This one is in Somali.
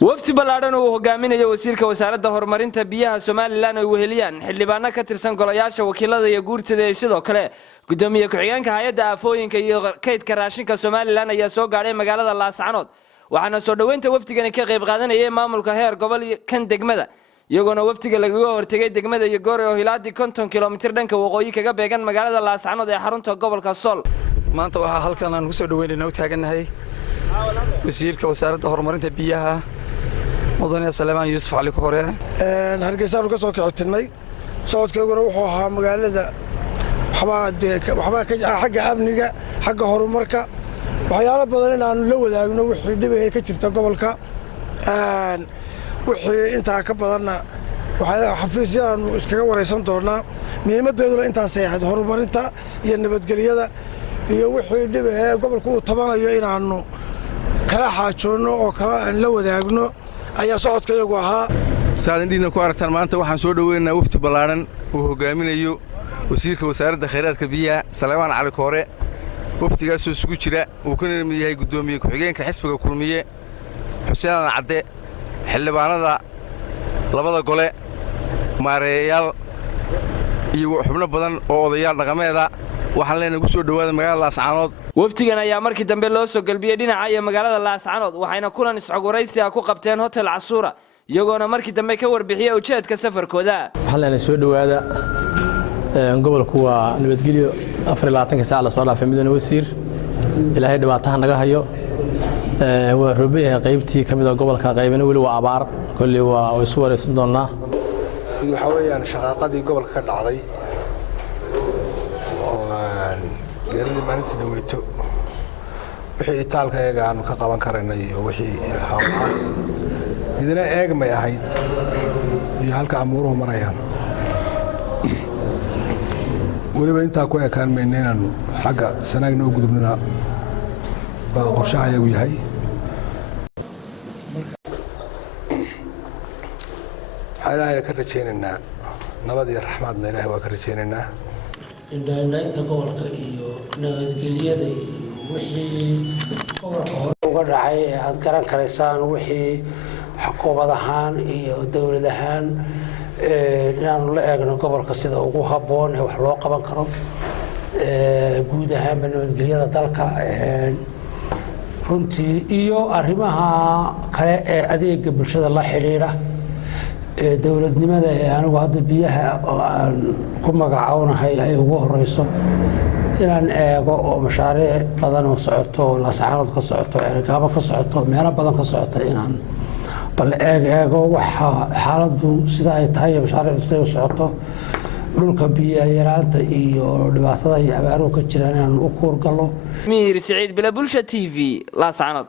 wafdi ballaaran oo hogaaminaya wasiirka wasaaradda horumarinta biyaha Somaliland oo weheliyaan xildhibaano ka tirsan golayaasha wakiilada iyo guurtada ee sidoo kale gudoomiye ku-xigeenka hay'adda aafooyinka iyo kaydka raashinka Somaliland ayaa soo gaadhay magaalada Laascaanood waxaana soo dhaweynta wafdigan ka qayb qaadanayay maamulka heer gobol kan degmada iyagoona wafdiga lagaga hortagay degmada iyo goor oo hilaadii 50 kilomitir dhanka waqooyi kaga beegan magaalada Laascaanood ee xarunta gobolka Sool maanta waxa halkan aan ku soo dhaweynayna u taaganahay wasiirka wasaaradda horumarinta biyaha مدني سليمان يوسف علي كوري هرجسان كسر كعتني صوت كيقول روحوا ها مقالة وحبا حق أبنية حق هرمركا وحياة بدلنا عن الأول يعني وحي دبي كتير تقبلك وحي أنت كبدلنا وحياة حفيزيان وإسكا ورئيسان دورنا مهمة دول أنت سياحة هرمرنتا ينبت قليلا وحي دبي قبلك طبعا يين عنه كلا حاجونه وكلا الأول يعني ayaa socodkayagu ahaa saadindina ku aragtaan maanta waxaan soo dhaweynaa wafti ballaaran oo hogaaminayo wasiirka wasaaradda kheyraadka biyaha Salmaan Cali Koore waftigaas oo isugu jira uu ka nimid yahay gudoomiye ku-xigeenka xisbiga kulmiye Xuseen Cadde xildhibaanada labada gole maareeyaal iyo xubno badan oo odayaal dhaqameed ah waxaan leenahay ku soo dhawaada magaalada Laascaanood waftigan ayaa markii dambe loo soo galbiyay dhinaca iyo magaalada Laascaanood waxayna kulan iscogoraysi ku qabteen hotel Casuura iyagoona markii dambe ka warbixiyay ujeedka safarkooda waxaan leenahay soo dhawaada gobolku waa nabadgelyo 24 saac la soo dhaafay midna wasiir ilaahay dhibaataha naga hayo waa rubiyaha qaybtii kamid ah gobolka qaybina wali waa abaar kulli waa isu wareysan doonaa waxa weeyaan shaqaqadii gobolka ka dhacday geerida maalintii dhaweyto wixii itaalka ayaga aanu ka qaban karanay iyo wixii hawlaha midna eegmay ahayd iyo halka amuuruhu marayaan waliba intaa ku ekaan meynaynan xagga sanaagna u gudubnana baa qorshaha ayagu yahay waxaan ka rajaynaynaa nabad iyo raxmaadna ilaahay waa ka rajaynaynaa inta gobolka iyo nabadgelyada iyo wixii gobolka hore uga dhacay aad garan karaysaan wixii xukuumad ahaan iyo dawlad ahaan inaanu la eegno gobolka sida ugu habboon ee wax loo qaban karo guud ahaanba nabadgelyada dalka runtii iyo arrimaha kale ee adeega bulshada la xidhiidha dawladnimada ee anigu hadda biyaha oo aan ku magacawnahay ay ugu horeyso inaan eego oo mashaariic badan oo socoto Laascaanood ka socoto ergaabo ka socoto meelo badan ka socoto inaan bal eego waxa xaaladdu sida ay tahay mashaariicdu sida u socoto dhulka biyaha yaraanta iyo dhibaatada ay abaaruhu ka jiraan inaan u kuur galo Miir Saciid bila bulsha TV Laascaanood